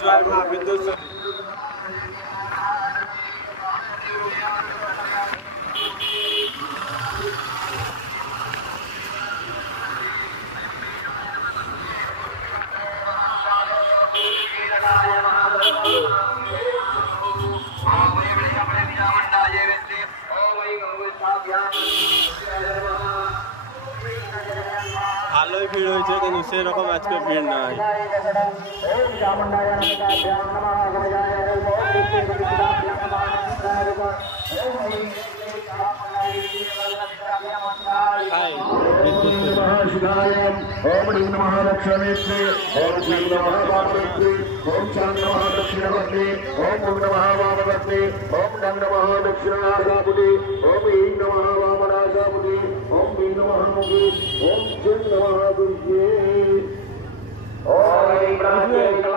জয় মা বিদ্যুৎ। ভালোই ভিড় হয়েছে, কিন্তু সেরকম আজকে ভিড় নাই। ओम ह्रीं नमः दक्षिणेत्रे ओम ह्रीं नमः वामनेत्रे ओम चां नमः दक्षिणवर्ते ओम ॐ नमः वामवर्ते ओम डं नमः दक्षिणार्धापुटे ओम ह्रीं नमः वामनार्धापुटे ओम ह्रीं नमः मुखे ओम जं नमः गुह्ये ओम